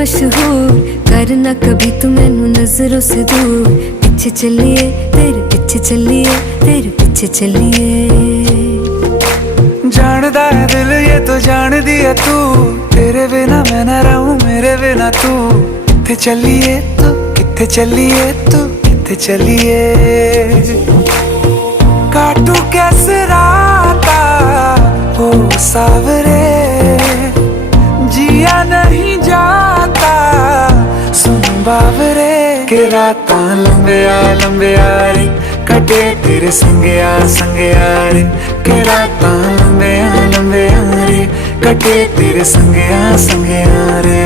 मशहूर, करना कभी तू मैनू नजरों से दूर। पीछे चलिए तेरे पीछे चलिए, तेरे पीछे चलिए। जानदा है दिल ये तो जान दिया तू, तेरे बिना मैं ना रहूं मेरे बिना तू। किथे चलिए तू, किथे चलिए तू, किथे चलिए। काटू कैसे राता हो सावरे, जिया नहीं जाता सुन बावरे। के राता लंबिया लंबिया रे, कटे तेरे संगया संगया रे। के राता लंबिया लंबिया रे, कटे तेरे संगया संगया रे।